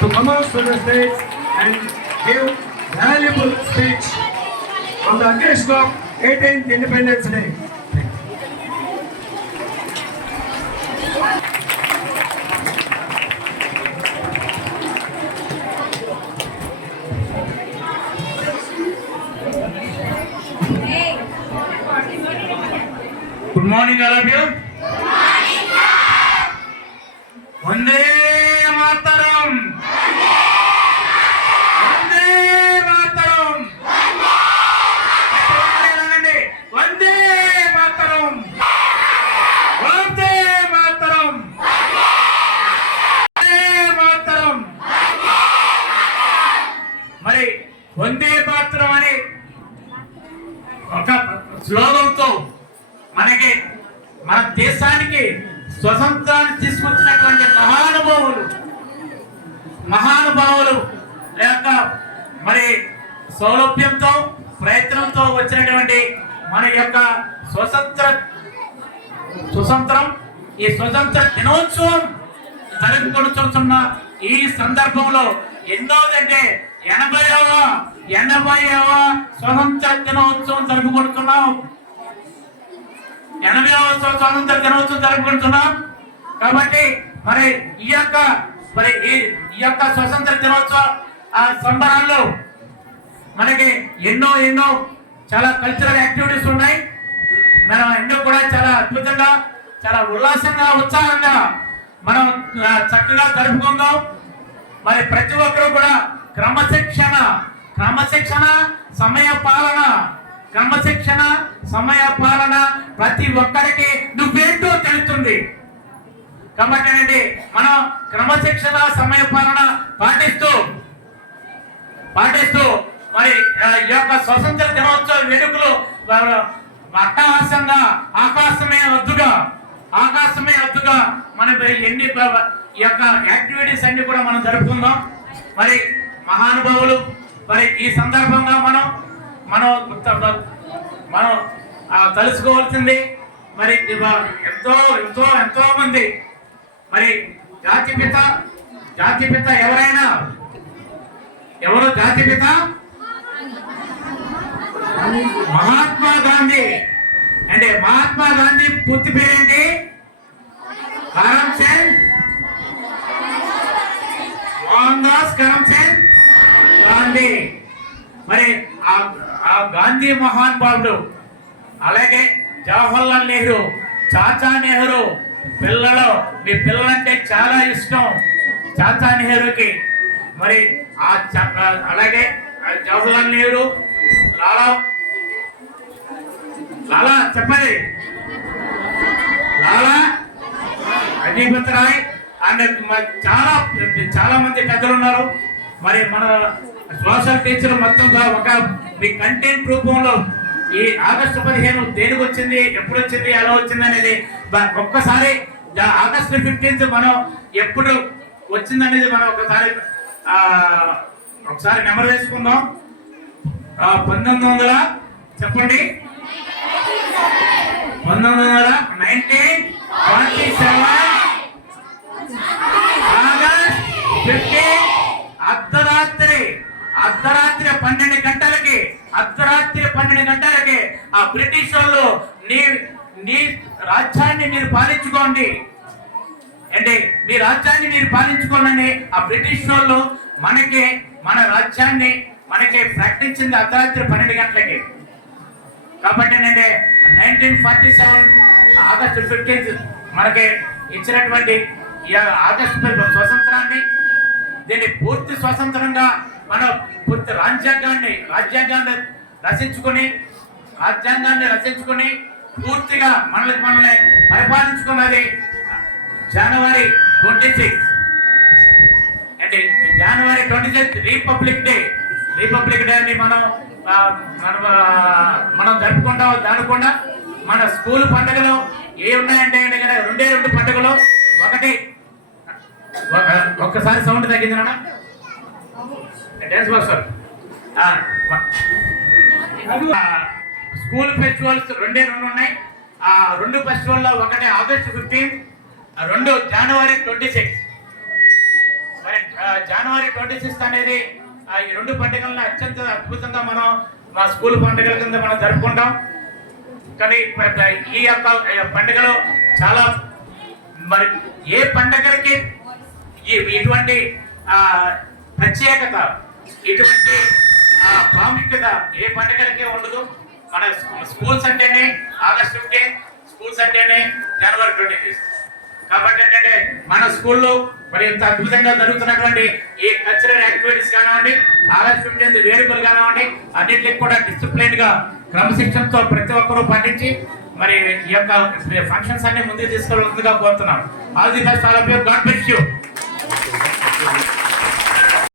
to come out to the stage and give valuable speech on the occasion of 18th Independence Day. Good morning, all of you. Vande Mataram. Vande Mataram. Vande Mataram. Vande Mataram. Vande Mataram. మరి వందే మాతరం అనే ఒక స్లోగంతో మనకి మన దేశానికి స్వతంత్రాన్ని తీసుకొచ్చినటువంటి మహానుభావులు యొక్క మరి సౌలభ్యంతో ప్రయత్నంతో వచ్చినటువంటి మన యొక్క ఈ స్వతంత్ర దినోత్సవం జరుపుకొనుతున్న ఈ సందర్భంలో ఎన్నోదంటే 80వ స్వతంత్ర దినోత్సవం జరుపుకుంటున్నాం. 80వ స్వాతంత్ర దినోత్సవం జరుపుకుంటున్నాం. కాబట్టి మరి ఈ యొక్క స్వతంత్ర దినోత్సవ సంబరాల్లో మనకి ఎన్నో చాలా కల్చరల్ యాక్టివిటీస్ ఉన్నాయి. మనం ఎన్నో కూడా చాలా అద్భుతంగా చాలా ఉల్లాసంగా ఉత్సాహంగా మనం చక్కగా జరుపుకుందాం. మరి ప్రతి ఒక్కరూ కూడా క్రమశిక్షణ సమయ పాలన ప్రతి ఒక్కరికి నువ్వేంటో తెలుస్తుంది. కాబట్టి మనం క్రమశిక్షణ సమయ పాలన పాటిస్తూ మరి ఈ యొక్క స్వతంత్ర దినోత్సవ వేడుకలు అట్టహాసంగా ఆకాశమే హద్దుగా మన ఎన్ని ఈ యొక్క యాక్టివిటీస్ అన్ని కూడా మనం జరుపుకుందాం. మరి మహానుభావులు మరి ఈ సందర్భంగా మనం తెలుసుకోవాల్సింది మరి ఎంతో మంది మరి జాతిపిత ఎవరు జాతిపిత మహాత్మా గాంధీ. అంటే మహాత్మా గాంధీ పూర్తి పేరేంటి? మోహన్దాస్ కరమ్చంద్ గాంధీ. మరి ఆ గాంధీ మహానుభావుడు, అలాగే జవహర్లాల్ నెహ్రూ, చాచా నెహ్రూ మీ పిల్లలంటే చాలా ఇష్టం చాచా నెహ్రూకి. మరి అలాగే జవహర్లాల్ నెహ్రూ, లాలా చెప్పండి, లాలా లజపత్ రాయ్ అండ్ చాలా మంది పెద్దలు ఉన్నారు. మరి మన సోషల్ టీచర్ మొత్తంగా మీ కంటెంట్ రూపంలో ఈ ఆగస్టు 15 దేనికి వచ్చింది, ఎప్పుడు వచ్చింది, ఎలా వచ్చింది అనేది ఒక్కసారి ఆగస్టు 15 మనం ఎప్పుడు వచ్చిందనేది మనం ఒకసారి నెంబర్ వేసుకుందాం. 1900 చెప్పండి, 1947 ఆగస్ట్ 15 అర్ధరాత్రి 12 గంటలకి ఆ బ్రిటిష్ వాళ్ళు నీ రాజ్యాన్ని మీరు పాలించుకోండి అంటే మీ రాజ్యాన్ని మీరు పాలించుకోండి ఆ బ్రిటిష్ వాళ్ళు మన రాజ్యాన్ని ప్రకటించింది అర్ధరాత్రి 12 గంటలకి. కాబట్టి 1947 ఆగస్టు 15 మనకి ఇచ్చినటువంటి ఆగస్టు స్వతంత్రాన్ని, దీన్ని పూర్తి స్వతంత్రంగా మనం పూర్తి రాజ్యాంగాన్ని రచించుకొని పూర్తిగా మనల్ని పరిపాలించుకున్నది జనవరి 26 అంటే జనవరి 26 రిపబ్లిక్ డే అని మనం జరుపుకుంటాం. దానికుండా మన స్కూల్ పండుగలు ఏ ఉన్నాయంటే రెండే 2 పండుగలు. ఒకటి ఒక్కసారి సౌండ్ తగ్గింది నాన్న, డ్యాన్స్ మాస్టర్. స్కూల్ ఫెస్టివల్స్ 2 ఉన్నాయి. ఆ 2 ఫెస్టివల్లో ఒకటి ఆగస్టు 15, 2 జనవరి 26. మరి జనవరి 26 అనేది ఈ రెండు పండుగలను అత్యంత అద్భుతంగా మనం మా స్కూల్ పండుగల కింద మనం జరుపుకుంటాం. కానీ ఈ యొక్క పండుగలో చాలా మరి ఏ పండుగలకి ఇటువంటి ప్రత్యేకత, ఇటువంటి ప్రాముఖ్యత ఏ పండుగలకే ఉండదు. మన స్కూల్స్ అంటేనే ఆగస్ట్ 15, స్కూల్స్ అంటేనే జనవరి 26. కాబట్టి ఏంటంటే మన స్కూల్లో మరి ఇంత అద్భుతంగా జరుగుతున్నటువంటి ఈ కల్చరల్ యాక్టివిటీస్ కానివ్వండి, ఆగస్ట్ 15 వేడుకలు కానివ్వండి, అన్నింటికి కూడా డిసిప్లైన్ గా క్రమశిక్షణతో ప్రతి ఒక్కరూ పాటించి మరి ఈ యొక్క ఫంక్షన్స్ అన్ని ముందుకు తీసుకెళ్తుందిగా కోరుతున్నాం. All the best, all of you. God bless you.